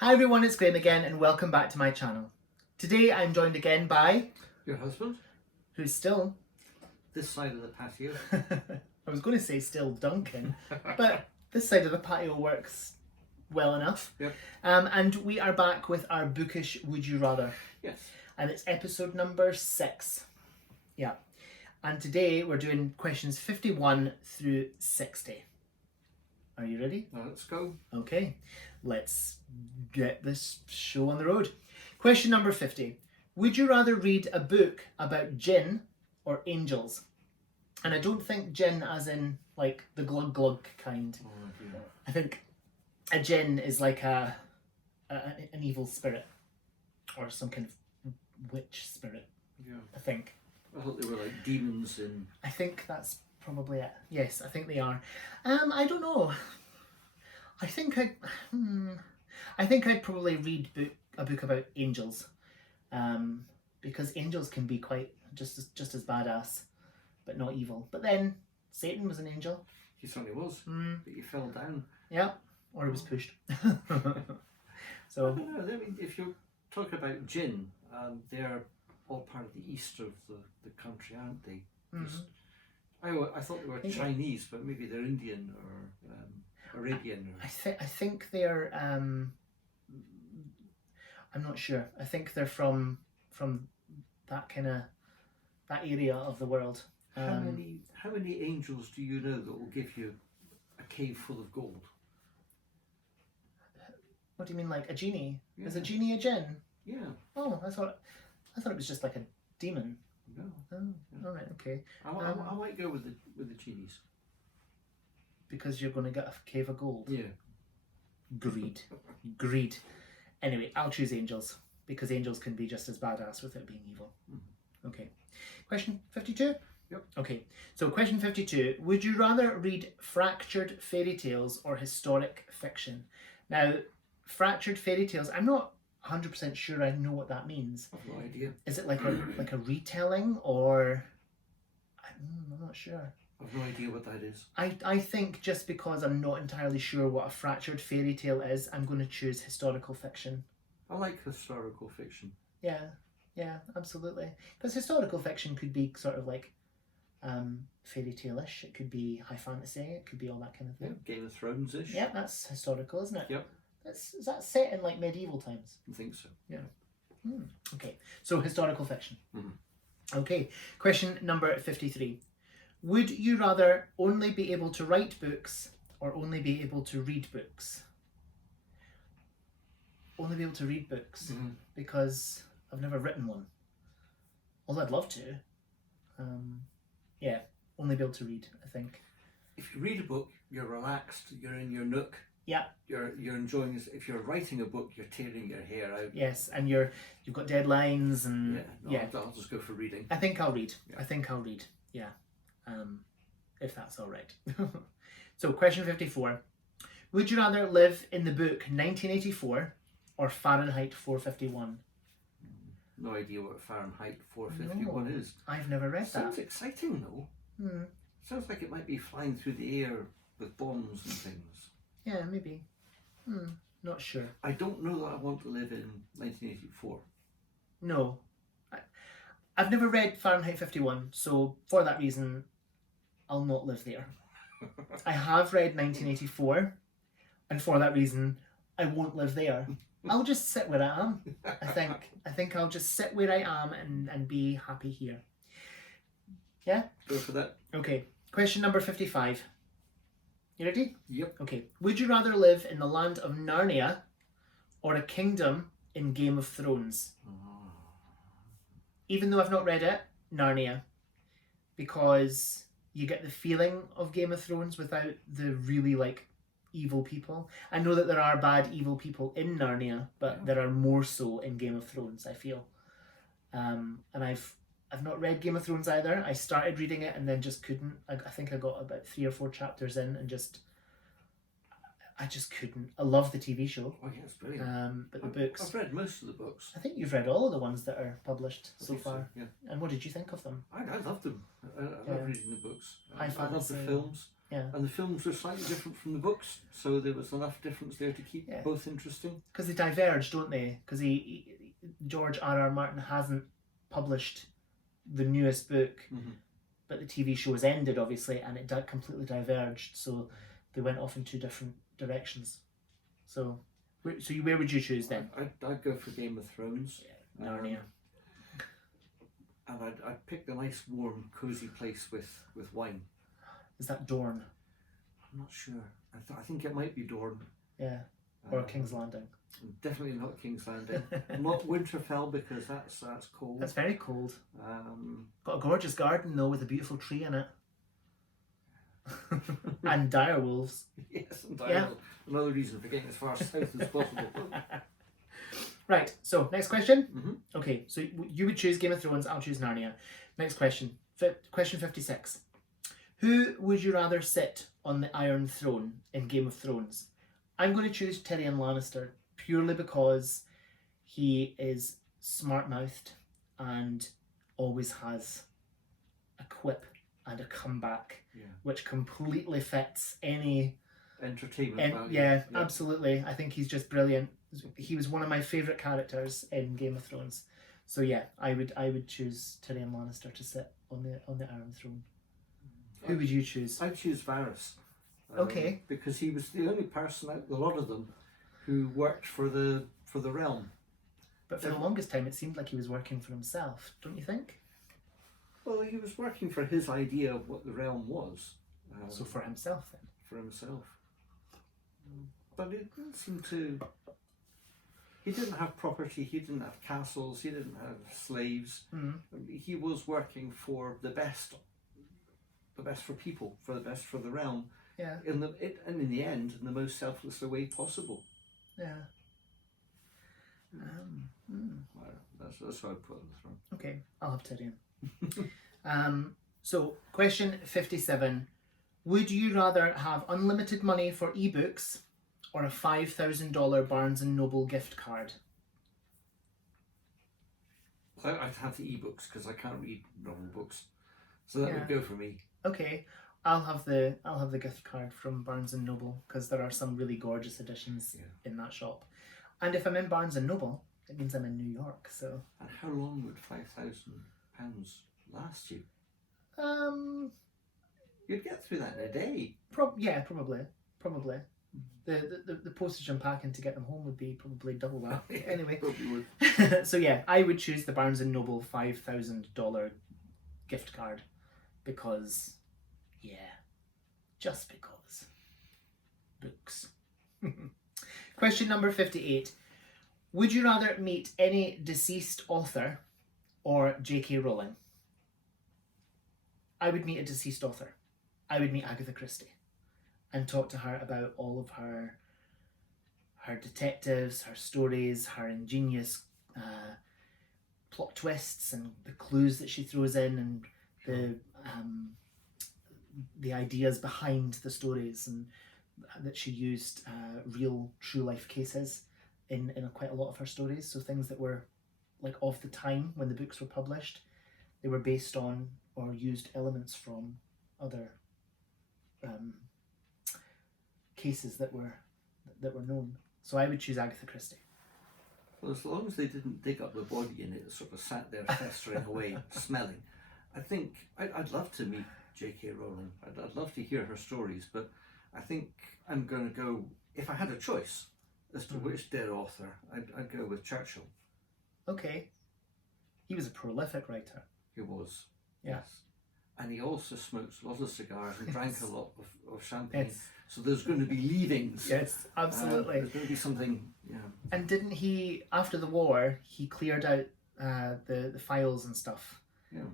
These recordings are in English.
Hi everyone, it's Graham again and welcome back to my channel. Today I'm joined again by... Your husband? Who's still... This side of the patio. I was going to say still Duncan, but this side of the patio works well enough. Yep. And we are back with our Bookish Would You Rather. Yes. And it's episode number 6. Yeah. And today we're doing questions 51 through 60. Are you ready? Let's go. Okay, let's get this show on the road. Question number 50. Would you rather read a book about gin or angels? And I don't think gin as in like the glug glug kind. I think a gin is like an evil spirit or some kind of witch spirit. Yeah. I think. I thought they were like demons in... I think that's probably it. Yes, I think they are. I don't know. I think I'd probably read a book about angels, because angels can be quite just as badass, but not evil. But then Satan was an angel. He certainly was, but he fell down. Yeah, or he was pushed. So I don't know. I mean, if you're talking about jinn, they're all part of the east of the country, aren't they? I thought they were Chinese, but maybe they're Indian or Arabian. Or... I think they're I'm not sure. I think they're from that area of the world. How many angels do you know that will give you a cave full of gold? What do you mean, like a genie? Yeah. Is a genie a jinn? Yeah. Oh, I thought it was just like a demon. No. Oh, yeah. All right, okay. I might go with the genies. Because you're going to get a cave of gold. Yeah. Greed. Anyway, I'll choose angels because angels can be just as badass without being evil. Okay. Question 52? Yep. Okay. So question 52. Would you rather read fractured fairy tales or historic fiction? Now, fractured fairy tales, I'm not 100% sure I know what that means. I've no idea. Is it like a retelling or... I'm not sure. I've no idea what that is. I think just because I'm not entirely sure what a fractured fairy tale is, I'm going to choose historical fiction. I like historical fiction. Yeah, absolutely. Because historical fiction could be sort of like fairy tale-ish. It could be high fantasy. It could be all that kind of thing. Yeah, Game of Thrones-ish. Yeah, that's historical, isn't it? Yep. Is that set in like medieval times? I think so. Yeah. Okay, so historical fiction. Mm-hmm. Okay, question number 53. Would you rather only be able to write books or only be able to read books? Only be able to read books, because I've never written one. Although I'd love to. Yeah, only be able to read, I think. If you read a book, you're relaxed, you're in your nook. Yeah. You're enjoying this. If you're writing a book, you're tearing your hair out. Yes, and you've got deadlines and I'll just go for reading. I think I'll read. Yeah. I think I'll read. Yeah. If that's all right. So question 54. Would you rather live in the book 1984 or Fahrenheit 451? No idea what Fahrenheit 451 is. I've never read that. Sounds exciting though. Sounds like it might be flying through the air with bombs and things. Yeah, maybe. Not sure. I don't know that I want to live in 1984. No. I've never read Fahrenheit 51, so for that reason, I'll not live there. I have read 1984, and for that reason, I won't live there. I'll just sit where I am, I think. I think I'll just sit where I am and be happy here. Yeah? Go for that. Okay, question number 55. You ready? Yep. Okay. Would you rather live in the land of Narnia or a kingdom in Game of Thrones? Even though I've not read it, Narnia. Because you get the feeling of Game of Thrones without the really like evil people. I know that there are bad evil people in Narnia, but there are more so in Game of Thrones, I feel. And I've not read Game of Thrones either. I started reading it and then just couldn't. I think I got about 3 or 4 chapters in and I just couldn't. I love the TV show. Oh yeah, it's brilliant. But the books... I've read most of the books. I think you've read all of the ones that are published so far. So, yeah. And what did you think of them? I love them. I love reading the books. High I love the fantasy. films. Yeah. And the films were slightly different from the books, so there was enough difference there to keep Yeah. both interesting. Because they diverge, don't they? Because George R.R. Martin hasn't published the newest book, but the TV show has ended, obviously, and it completely diverged. So they went off in two different directions. So where would you choose then? I'd go for Game of Thrones. Yeah, Narnia. And I'd pick a nice, warm, cosy place with wine. Is that Dorne? I'm not sure. I think it might be Dorne. Yeah. Or King's Landing. Definitely not King's Landing. Not Winterfell, because that's cold. That's very cold. Got a gorgeous garden though with a beautiful tree in it. And dire wolves. Yes, and dire wolves. Another reason for getting as far south as possible. Right, so next question. Okay, so you would choose Game of Thrones, I'll choose Narnia. Next question. Question 56. Who would you rather sit on the Iron Throne in Game of Thrones? I'm going to choose Tyrion Lannister purely because he is smart-mouthed and always has a quip and a comeback, which completely fits any entertainment value. Yeah, absolutely. I think he's just brilliant. He was one of my favourite characters in Game of Thrones. So yeah, I would choose Tyrion Lannister to sit on the Iron Throne. Who would you choose? I'd choose Varys. Okay. Because he was the only person out of a lot of them who worked for the realm. But for the longest time, it seemed like he was working for himself, don't you think? Well, he was working for his idea of what the realm was. So for himself then? For himself. But it didn't seem to... He didn't have property, he didn't have castles, he didn't have slaves. He was working for the best for people, for the best for the realm. Yeah. And in the end, in the most selfless way possible. Yeah. That's how I'd put it on the throne. Okay, I'll have Tyrion. So, question 57. Would you rather have unlimited money for ebooks or a $5,000 Barnes & Noble gift card? I'd have the ebooks because I can't read novel books. So that would go for me. Okay, I'll have the gift card from Barnes & Noble because there are some really gorgeous editions in that shop. And if I'm in Barnes & Noble, it means I'm in New York, so... And how long would £5,000 last you? You'd get through that in a day. Yeah, probably. The postage and packing to get them home would be probably double that. Anyway. Probably would. So yeah, I would choose the Barnes & Noble $5,000 gift card because, just because. Books. Question number 58. Would you rather meet any deceased author or J.K. Rowling? I would meet a deceased author. I would meet Agatha Christie and talk to her about all of her detectives, her stories, her ingenious plot twists and the clues that she throws in and the ideas behind the stories, and that she used real true life cases in quite a lot of her stories. So things that were like of the time when the books were published, they were based on or used elements from other cases that were known. So I would choose Agatha Christie. Well, as long as they didn't dig up the body and it sort of sat there festering away, smelling, I think I'd love to meet J.K. Rowling. I'd love to hear her stories, but I think I'm going to go, if I had a choice as to which dead author, I'd go with Churchill. Okay. He was a prolific writer. He was. Yeah. Yes. And he also smoked a lot of cigars and drank a lot of champagne. Yes. So there's going to be leavings. Yes, absolutely. There's going to be something, And didn't he, after the war, he cleared out the files and stuff? Yeah.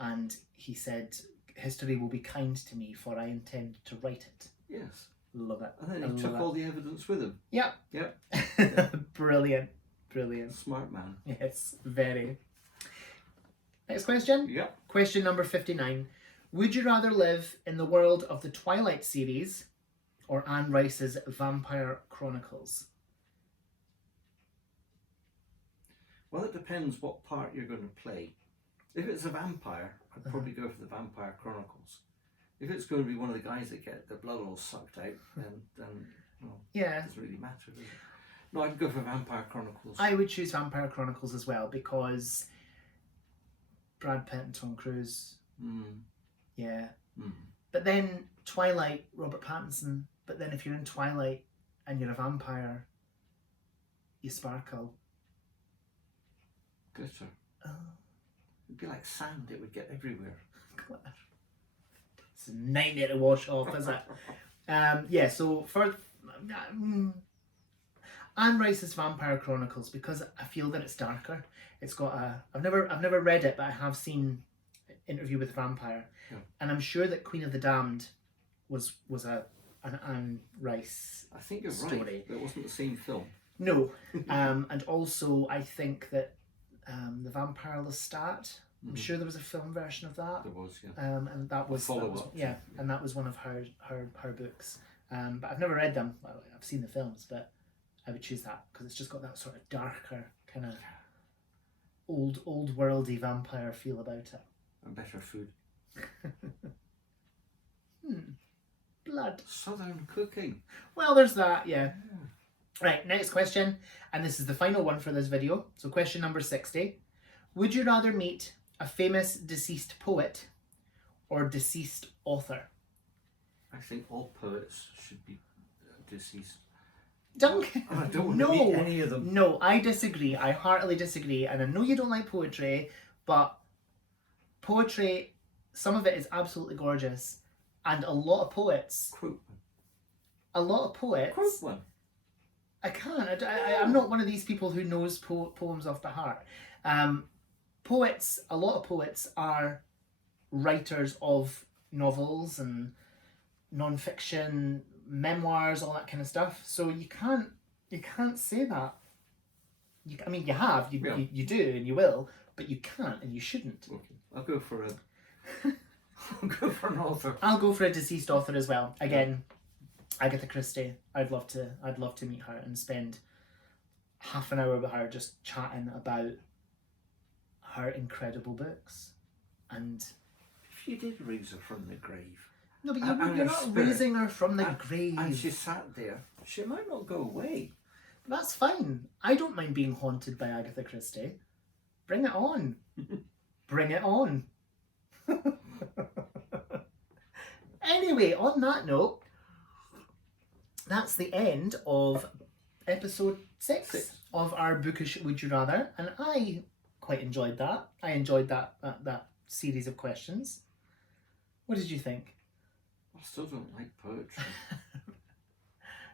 And he said, history will be kind to me, for I intend to write it. Yes. Love it. And then he took all the evidence with him. Yeah. Yeah. Brilliant. Smart man. Yes, very. Next question. Yeah. Question number 59. Would you rather live in the world of the Twilight series or Anne Rice's Vampire Chronicles? Well, it depends what part you're going to play. If it's a vampire, I'd probably go for the Vampire Chronicles. If it's going to be one of the guys that get their blood all sucked out, then well, Yeah. it doesn't really matter, does it? No, I'd go for Vampire Chronicles. I would choose Vampire Chronicles as well because Brad Pitt and Tom Cruise. Yeah. But then Twilight, Robert Pattinson. But then if you're in Twilight and you're a vampire, you sparkle. Glitter. Oh. It'd be like sand, it would get everywhere. It's a nightmare to wash off, is it? Yeah, so for Anne Rice's Vampire Chronicles, because I feel that it's darker. It's got a I've never read it, but I have seen Interview with a Vampire. Yeah. And I'm sure that Queen of the Damned was an Anne Rice I think you're story. right. It wasn't the same film. No. And also I think that the Vampire Lestat, I'm sure there was a film version of that. There was, yeah. And that was follow-up. yeah, and that was one of her books. But I've never read them. Well, I've seen the films, but I would choose that because it's just got that sort of darker kind of old worldy vampire feel about it. And better food. Blood. Southern cooking. Well, there's that, yeah. Right, next question, and this is the final one for this video. So question number 60. Would you rather meet a famous deceased poet or deceased author? I think all poets should be deceased. Duncan, I don't want to meet any of them. No, I disagree. I heartily disagree. And I know you don't like poetry, but poetry, some of it is absolutely gorgeous. And a lot of poets... Quote one. A lot of poets... Quote one. I can't. I'm not one of these people who knows poems off by heart. Poets, a lot of poets are writers of novels and non-fiction, memoirs, all that kind of stuff. So you can't say that. I mean, you have, you do, and you will, but you can't and you shouldn't. Okay, I'll go for an author. I'll go for a deceased author as well. Again, Agatha Christie. I'd love to meet her and spend half an hour with her just chatting about her incredible books. And if you did raise her from the grave. No, but you're not raising her from the grave. And she sat there. She might not go away. That's fine. I don't mind being haunted by Agatha Christie. Bring it on. Bring it on. Anyway, on that note, that's the end of episode 6 of our Bookish Would You Rather, and I quite enjoyed that. I enjoyed that series of questions. What did you think? I still don't like poetry.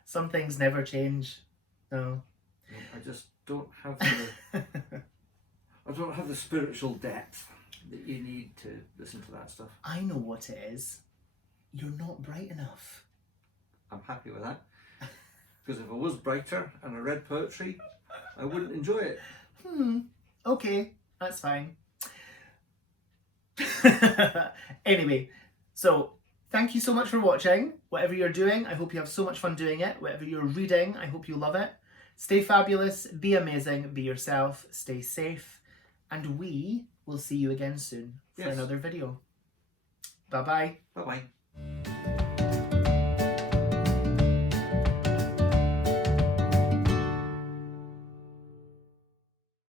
Some things never change. No. I just don't have the I don't have the spiritual depth that you need to listen to that stuff. I know what it is. You're not bright enough. I'm happy with that. Because if I was brighter and I read poetry, I wouldn't enjoy it. Okay, that's fine. Anyway, so thank you so much for watching. Whatever you're doing, I hope you have so much fun doing it. Whatever you're reading, I hope you love it. Stay fabulous, be amazing, be yourself, stay safe, and we will see you again soon for another video. Bye-bye. Bye-bye.